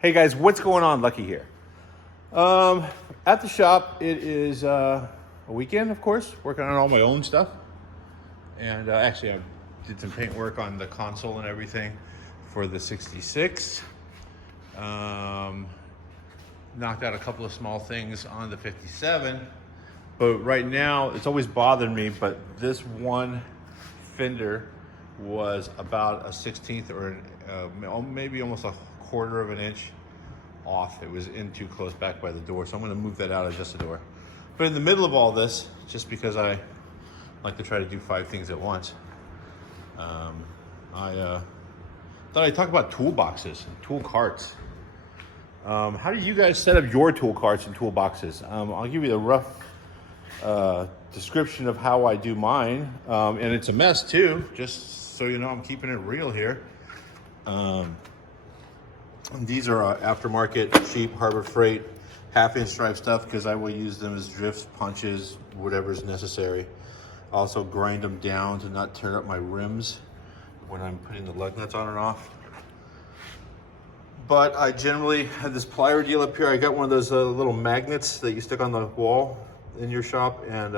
Hey guys, what's going on? Lucky here. At the shop, it is a weekend, of course, working on all my own stuff. And actually, I did some paint work on the console and everything for the 66. Knocked out a couple of small things on the 57. But right now, it's always bothered me, but this one fender was about a 16th or maybe almost a quarter of an inch off. It was in too close back by the door, so I'm going to move that out, adjust the door. But in the middle of all this, just because I like to try to do 5 things at once, I thought I'd talk about toolboxes and tool carts. How do you guys set up your tool carts and toolboxes? I'll give you the rough description of how I do mine, and it's a mess too, just so you know. I'm keeping it real here. These are aftermarket, cheap Harbor Freight, half-inch stripe stuff, because I will use them as drifts, punches, whatever's necessary. Also grind them down to not tear up my rims when I'm putting the lug nuts on and off. But I generally have this plier deal up here. I got one of those little magnets that you stick on the wall in your shop, and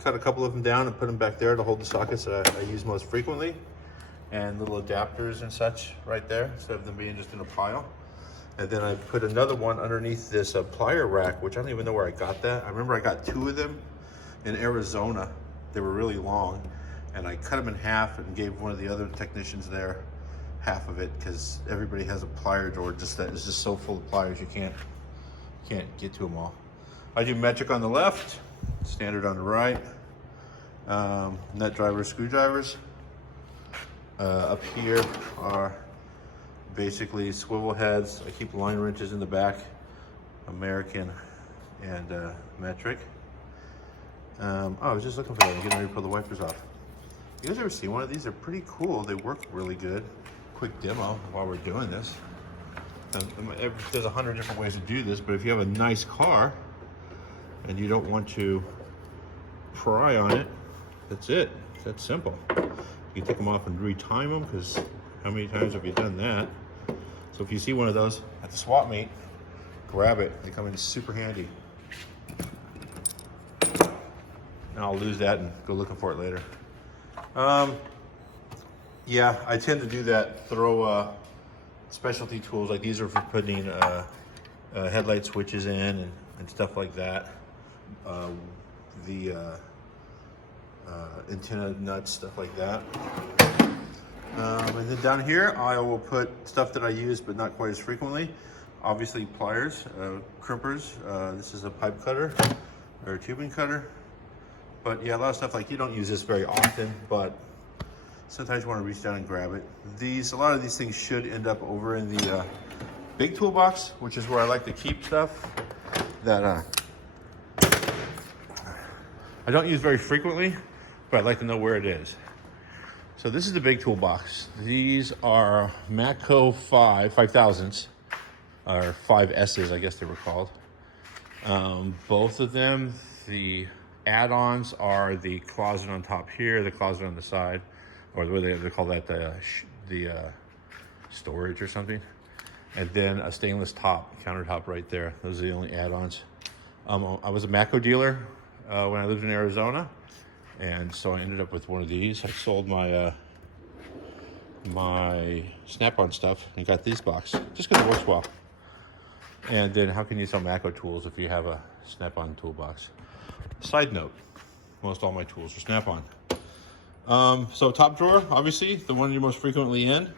cut a couple of them down and put them back there to hold the sockets that I use most frequently. And little adapters and such right there, instead of them being just in a pile. And then I put another one underneath this plier rack, which I don't even know where I got that. I remember I got 2 of them in Arizona. They were really long, and I cut them in half and gave one of the other technicians there half of it, because everybody has a plier drawer just that is just so full of pliers you can't get to them all. I do metric on the left, standard on the right, nut drivers, screwdrivers. Up here are basically swivel heads. I keep line wrenches in the back, American and metric. Oh, I was just looking for that. I'm getting ready to pull the wipers off. You guys ever seen one of these? They're pretty cool. They work really good. Quick demo while we're doing this. There's 100 different ways to do this, but if you have a nice car and you don't want to pry on it, that's it. It's that simple. You take them off and retime them, because how many times have you done that? So if you see one of those at the swap meet, grab it. They come in super handy. And I'll lose that and go looking for it later. Yeah, I tend to do that. Throw specialty tools like these are for putting headlight switches in and stuff like that. Antenna nuts, stuff like that. And then down here, I will put stuff that I use but not quite as frequently. Obviously pliers, crimpers. This is a pipe cutter or a tubing cutter. But yeah, a lot of stuff like you don't use this very often, but sometimes you want to reach down and grab it. A lot of these things should end up over in the big toolbox, which is where I like to keep stuff that I don't use very frequently, but I'd like to know where it is. So this is the big toolbox. These are Matco 5000s, or 5Ss, I guess they were called. Both of them, the add-ons are the closet on top here, the closet on the side, or what they call that, the storage or something. And then a stainless countertop right there. Those are the only add-ons. I was a Matco dealer when I lived in Arizona, and so I ended up with one of these. I sold my my Snap-on stuff and got these boxes just because it works well. And then how can you sell Matco tools if you have a Snap-on toolbox? Side note, most all my tools are Snap-on. So top drawer, obviously the one you're most frequently in.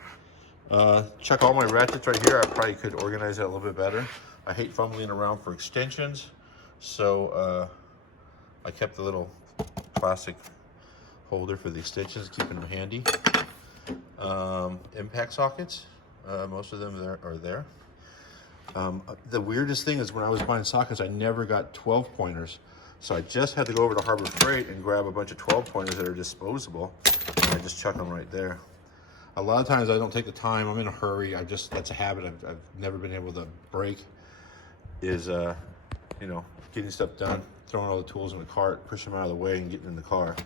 Check all my ratchets right here. I probably could organize that a little bit better. I hate fumbling around for extensions, so I kept the little plastic holder for the extensions, keeping them handy. Impact sockets, most of them are there. The weirdest thing is when I was buying sockets, I never got 12 pointers. So I just had to go over to Harbor Freight and grab a bunch of 12 pointers that are disposable, and I just chuck them right there. A lot of times I don't take the time. I'm in a hurry. That's a habit I've never been able to break, is getting stuff done, throwing all the tools in the cart, pushing them out of the way and getting in the car.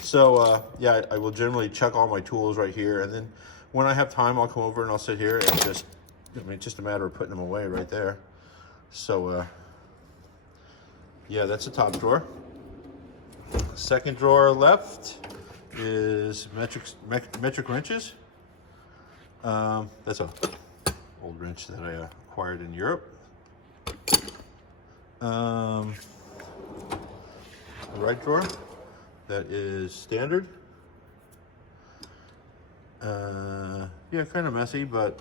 So yeah, I will generally chuck all my tools right here, and then when I have time, I'll come over and I'll sit here and just I mean, it's just a matter of putting them away right there. So, yeah, that's the top drawer. Second drawer left is metric wrenches. That's a old wrench that I acquired in Europe. The right drawer, that is standard. Yeah, kind of messy, but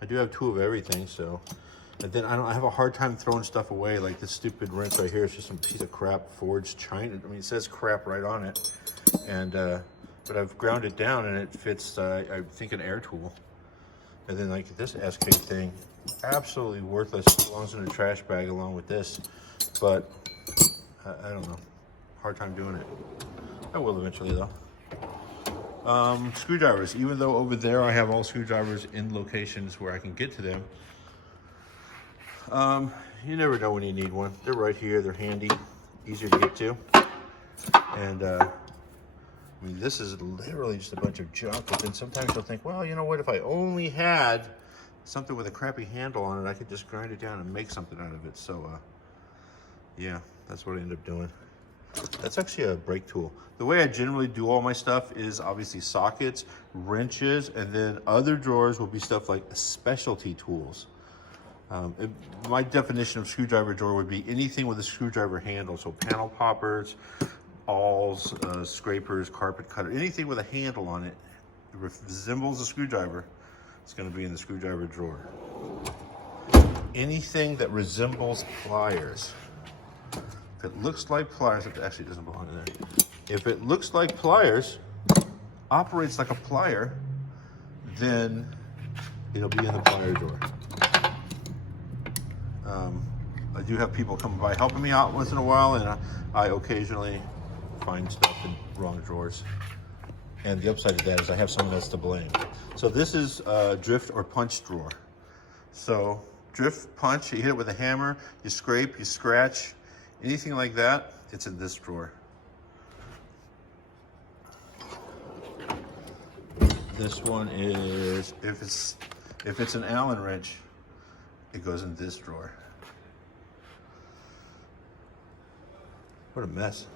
I do have two of everything, so. And then I have a hard time throwing stuff away, like this stupid wrench right here. It's just some piece of crap forged china. I mean, it says crap right on it. And, but I've ground it down and it fits, I think, an air tool. And then like this SK thing, absolutely worthless. It belongs in a trash bag along with this. But I don't know, hard time doing it. I will eventually though. Screwdrivers, even though over there I have all screwdrivers in locations where I can get to them, you never know when you need one. They're right here, they're handy, easier to get to. And I mean, this is literally just a bunch of junk, but then sometimes I'll think, well, you know what, if I only had something with a crappy handle on it, I could just grind it down and make something out of it. So yeah, that's what I end up doing. That's actually a brake tool. The way I generally do all my stuff is obviously sockets, wrenches, and then other drawers will be stuff like specialty tools. My definition of screwdriver drawer would be anything with a screwdriver handle. So panel poppers, awls, scrapers, carpet cutter, anything with a handle on it that resembles a screwdriver, it's going to be in the screwdriver drawer. Anything that resembles pliers. If it looks like pliers, it actually doesn't belong in there. If it looks like pliers, operates like a plier, then it'll be in the plier drawer. I do have people come by helping me out once in a while, and I occasionally find stuff in wrong drawers. And the upside of that is I have someone else to blame. So this is a drift or punch drawer. So drift, punch, you hit it with a hammer, you scrape, you scratch, anything like that, it's in this drawer. This one is, if it's an Allen wrench, it goes in this drawer. What a mess.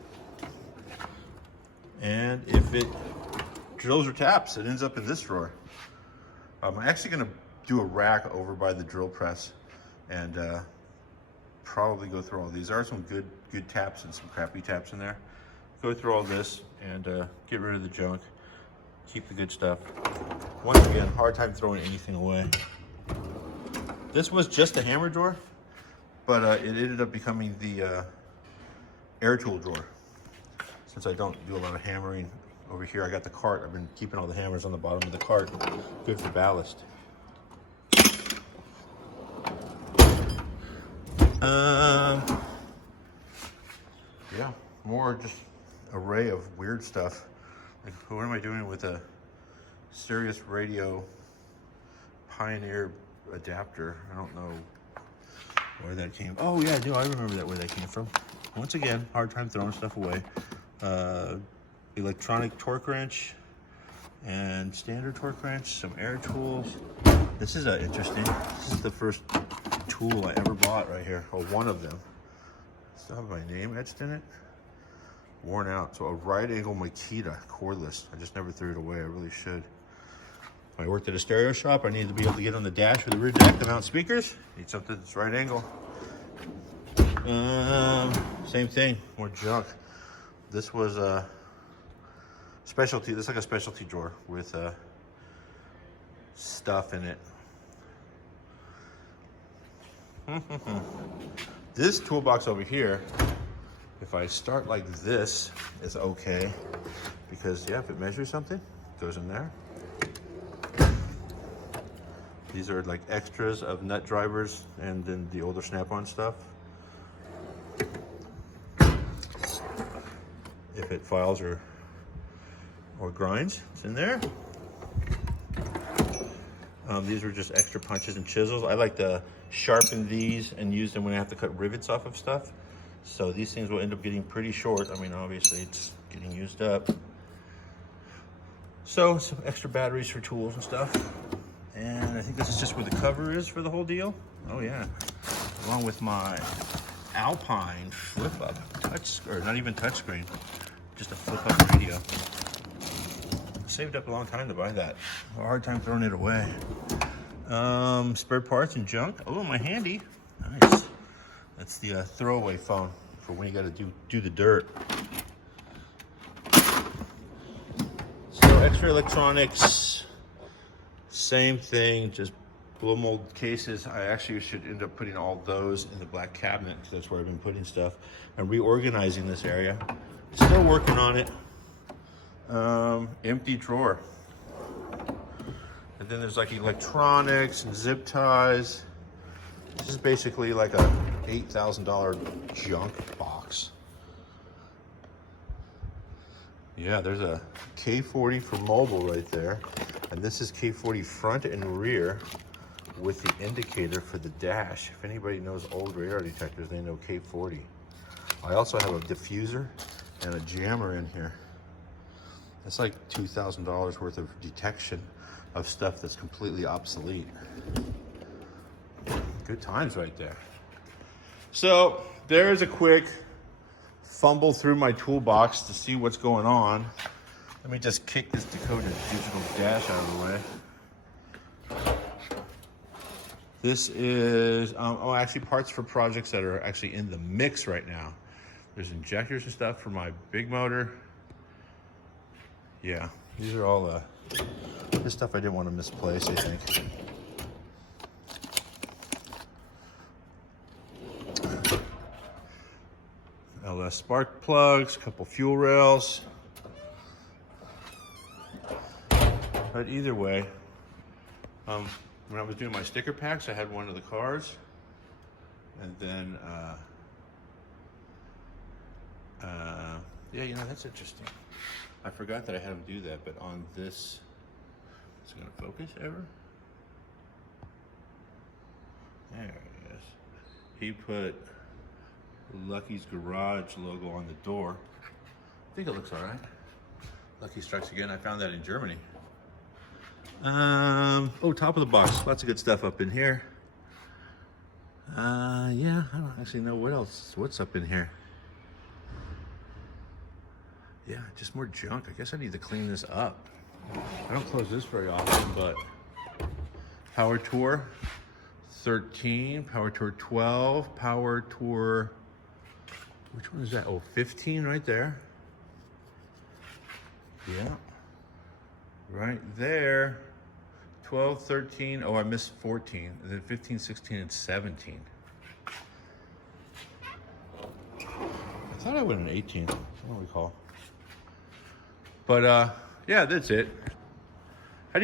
And if it drills or taps, it ends up in this drawer. I'm actually gonna do a rack over by the drill press and probably go through all these. There are some good taps and some crappy taps in there. Go through all this and get rid of the junk. Keep the good stuff. Once again, hard time throwing anything away. This was just a hammer drawer, but it ended up becoming the air tool drawer. Since I don't do a lot of hammering over here, I got the cart. I've been keeping all the hammers on the bottom of the cart. Good for ballast. Yeah, more just array of weird stuff. Like, what am I doing with a Sirius Radio Pioneer adapter? I don't know where that came. Oh yeah, I do. I remember where that came from. Once again, hard time throwing stuff away. Electronic torque wrench and standard torque wrench, some air tools. This is interesting. This is the first tool I ever bought right here, or one of them. Still have my name etched in it. Worn out. So a right angle Makita cordless. I just never threw it away. I really should. When I worked at a stereo shop, I needed to be able to get on the dash with the rear deck to mount speakers. Need something that's right angle. Same thing, more junk. This was a specialty. This is like a specialty drawer with stuff in it. This toolbox over here, if I start like this, is okay. Because yeah, if it measures something, it goes in there. These are like extras of nut drivers and then the older snap-on stuff. If it files or grinds, it's in there. These are just extra punches and chisels. I like to sharpen these and use them when I have to cut rivets off of stuff. So these things will end up getting pretty short. I mean, obviously it's getting used up. So some extra batteries for tools and stuff. And I think this is just where the cover is for the whole deal. Oh yeah, along with my Alpine flip-up touch, or not even touchscreen, just a flip-up radio. Saved up a long time to buy that. A hard time throwing it away. Spare parts and junk. Oh, my handy. Nice. That's the throwaway phone for when you got to do the dirt. So extra electronics, same thing, just blow mold cases. I actually should end up putting all those in the black cabinet because that's where I've been putting stuff and reorganizing this area. Still working on it. Empty drawer. And then there's like electronics and zip ties. This is basically like a $8,000 junk box. Yeah, there's a K40 for mobile right there. And this is K40 front and rear with the indicator for the dash. If anybody knows old radar detectors, they know K40. I also have a diffuser and a jammer in here. It's like $2,000 worth of detection of stuff that's completely obsolete. Good times right there. So there's a quick fumble through my toolbox to see what's going on. Let me just kick this Dakota digital dash out of the way. This is, actually parts for projects that are actually in the mix right now. There's injectors and stuff for my big motor. Yeah, these are all this stuff I didn't want to misplace, I think. LS spark plugs, a couple fuel rails. But either way, when I was doing my sticker packs, I had one of the cars, and then, yeah, you know, that's interesting. I forgot that I had him do that, but on this, is it gonna focus ever? There it is. He put Lucky's Garage logo on the door. I think it looks all right. Lucky Strikes Again, I found that in Germany. Oh, top of the box, lots of good stuff up in here. Yeah, I don't actually know what's up in here. Yeah, just more junk. I guess I need to clean this up. I don't close this very often, but Power Tour 13, Power Tour 12, Power Tour, which one is that? Oh, 15 right there. Yeah, right there. 12, 13, oh, I missed 14, and then 15, 16, and 17. I thought I went in 18, I don't recall. But yeah, that's it. How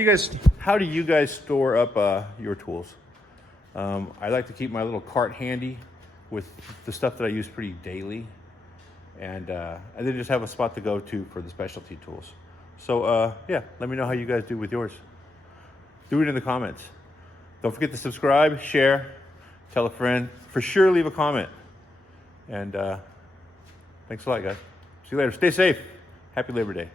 do you guys store up your tools? I like to keep my little cart handy with the stuff that I use pretty daily, and then just have a spot to go to for the specialty tools. So yeah, let me know how you guys do with yours. Do it in the comments. Don't forget to subscribe, share, tell a friend. For sure, leave a comment. And thanks a lot, guys. See you later. Stay safe. Happy Labor Day.